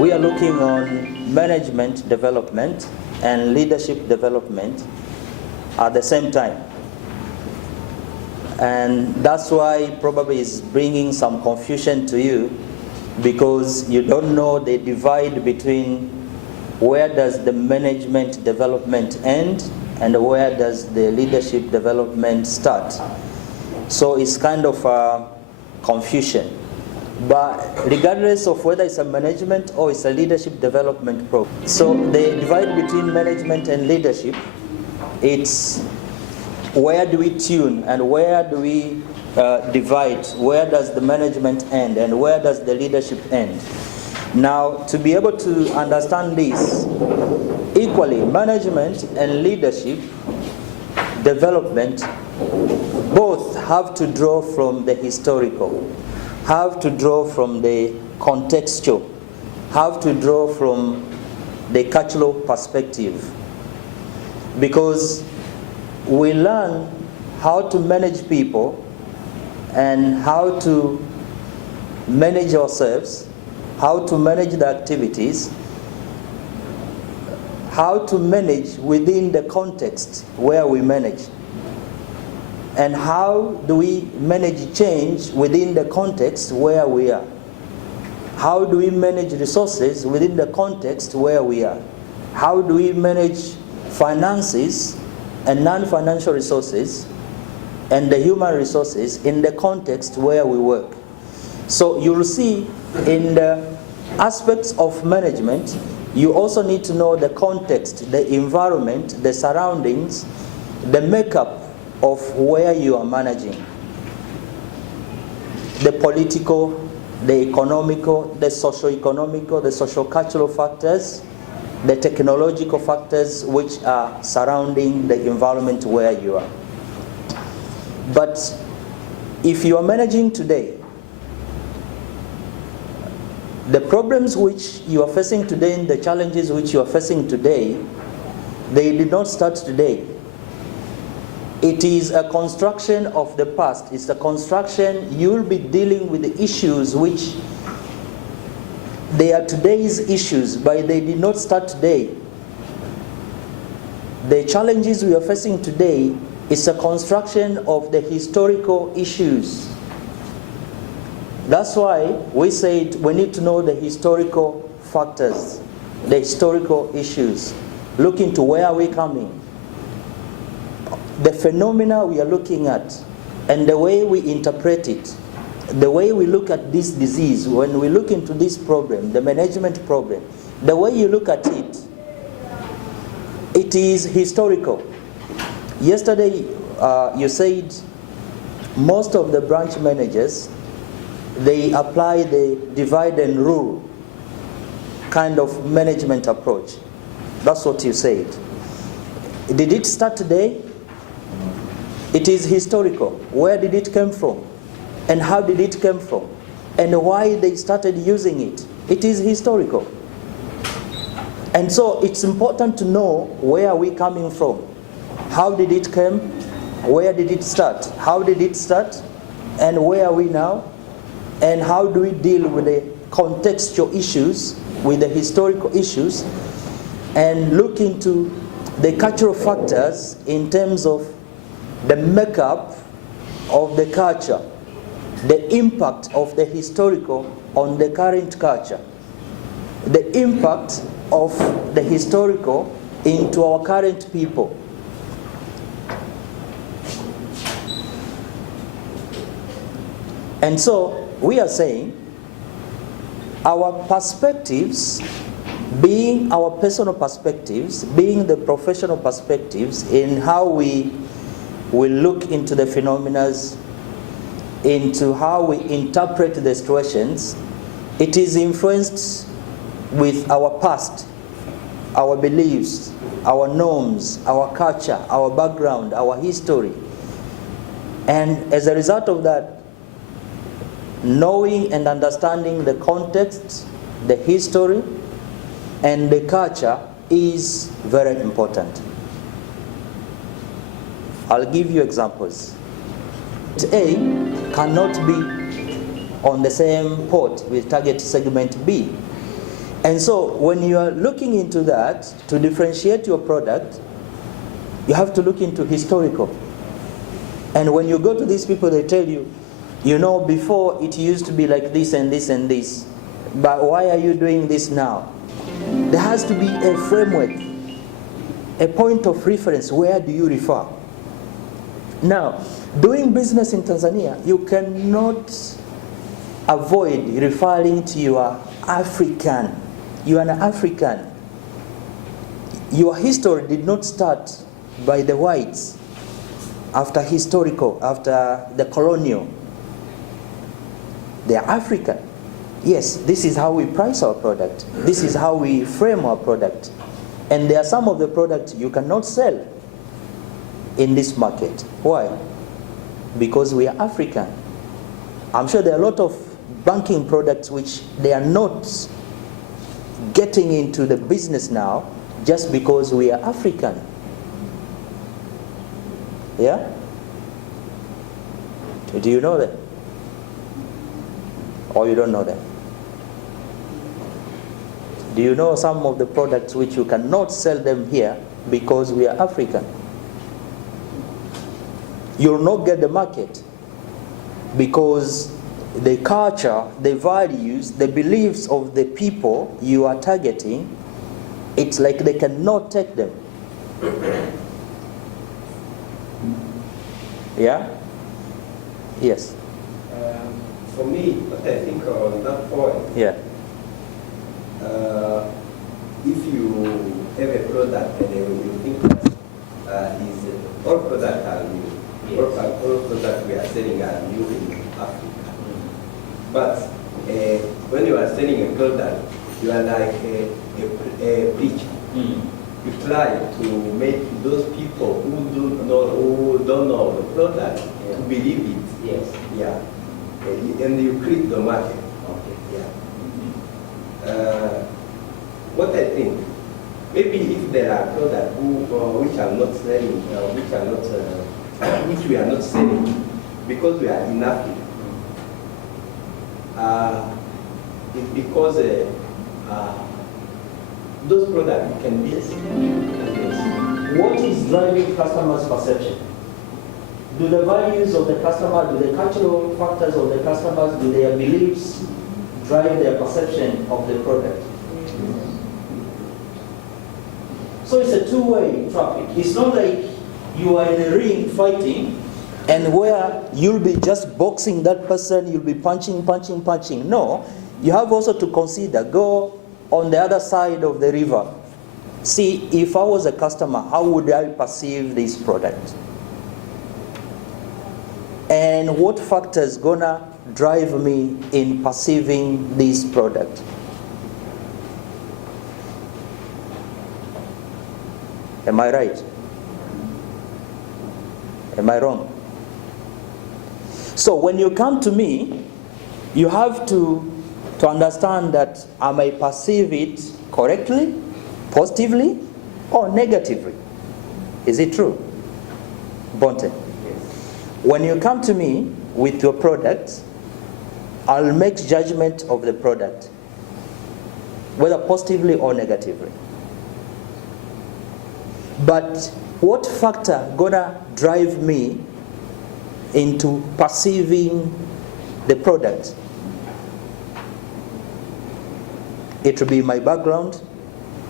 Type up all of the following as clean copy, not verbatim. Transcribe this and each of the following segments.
we are looking on management development and leadership development at the same time. And that's why probably is bringing some confusion to you, because you don't know the divide between where does the management development end and where does the leadership development start. So it's kind of a confusion. But regardless of whether it's a management or it's a leadership development program, so the divide between management and leadership, it's where do we tune and where do we divide? Where does the management end and where does the leadership end? Now, to be able to understand this equally, management and leadership development both have to draw from the historical, have to draw from the contextual, have to draw from the cultural perspective. Because we learn how to manage people and how to manage ourselves, how to manage the activities, how to manage within the context where we manage, and how do we manage change within the context where we are. How do we manage resources within the context where we are? How do we manage finances and non-financial resources and the human resources in the context where we work? So you'll see in the aspects of management, you also need to know the context, the environment, the surroundings, the makeup of where you are managing. The political, the economical, the socio-economical, the socio-cultural factors, the technological factors which are surrounding the environment where you are. But if you are managing today, the problems which you are facing today and the challenges which you are facing today, they did not start today. It is a construction of the past. It's a construction, you'll be dealing with the issues which they are today's issues, but they did not start today. The challenges we are facing today is a construction of the historical issues. That's why we said we need to know the historical factors, the historical issues. Look into where are we coming, the phenomena we are looking at, and the way we interpret it, the way we look at this disease, when we look into this problem, the management problem, the way you look at it, it is historical. Yesterday, you said most of the branch managers, they apply the divide and rule kind of management approach. That's what you said. Did it start today? It is historical. Where did it come from? And how did it come from? And why they started using it? It is historical. And so it's important to know where are we coming from. How did it come? Where did it start? How did it start? And where are we now? And how do we deal with the contextual issues, with the historical issues, and look into the cultural factors in terms of the makeup of the culture, the impact of the historical on the current culture, the impact of the historical into our current people. And so we are saying our perspectives, being our personal perspectives, being the professional perspectives in how we will look into the phenomena, into how we interpret the situations, it is influenced with our past, our beliefs, our norms, our culture, our background, our history. And as a result of that, knowing and understanding the context, the history, and the culture is very important. I'll give you examples. A cannot be on the same port with target segment B. And so when you are looking into that, to differentiate your product, you have to look into historical. And when you go to these people, they tell you, you know, before it used to be like this and this and this, but why are you doing this now? There has to be a framework, a point of reference. Where do you refer? Now, doing business in Tanzania, you cannot avoid referring to your African. You are an African. Your history did not start by the whites after the colonial. They are African. Yes, this is how we price our product. This is how we frame our product. And there are some of the products you cannot sell in this market. Why? Because we are African. I'm sure there are a lot of banking products which they are not getting into the business now just because we are African. Yeah? Do you know that? Or you don't know that? Do you know some of the products which you cannot sell them here because we are African? You'll not get the market because the culture, the values, the beliefs of the people you are targeting, it's like they cannot take them. Yeah? Yes. For me, what I think on that point, yeah. If you have a product and you think that is all products are new, all products we are selling are new in Africa. But when you are selling a product, you are like a preacher. You try to make those people who don't know the product to believe it. Yes. Yeah. And you create the market. Okay. Yeah. What I think, maybe if there are products which are not selling, which we are not selling, because we are in Africa, it's because those products can be. What is driving customers' perception? Do the values of the customer, do the cultural factors of the customers, do their beliefs drive their perception of the product? So it's a two-way traffic. It's not like you are in a ring fighting and where you'll be just boxing that person, you'll be punching. No, you have also to consider, go on the other side of the river. See, if I was a customer, how would I perceive this product? And what factors gonna drive me in perceiving this product? Am I right? Am I wrong? So when you come to me, you have to understand that I may perceive it correctly, positively, or negatively. Is it true? Bonte? Yes. When you come to me with your product, I'll make judgment of the product, whether positively or negatively. But what factor gonna drive me into perceiving the product? It will be my background,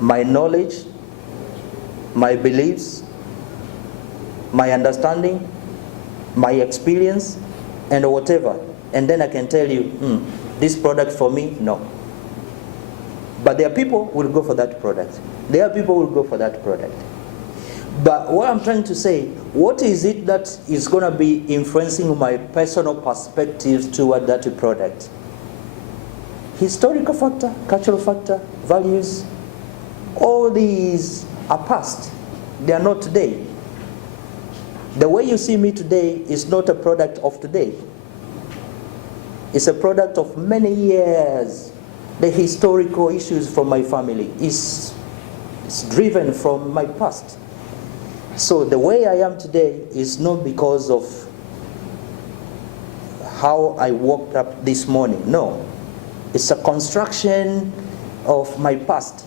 my knowledge, my beliefs, my understanding, my experience, and whatever. And then I can tell you, this product for me, no. But there are people who will go for that product. There are people who will go for that product. But what I'm trying to say, what is it that is going to be influencing my personal perspective toward that product? Historical factor, cultural factor, values, all these are past. They are not today. The way you see me today is not a product of today. It's a product of many years. The historical issues from my family is driven from my past. So the way I am today is not because of how I woke up this morning. No. It's a construction of my past.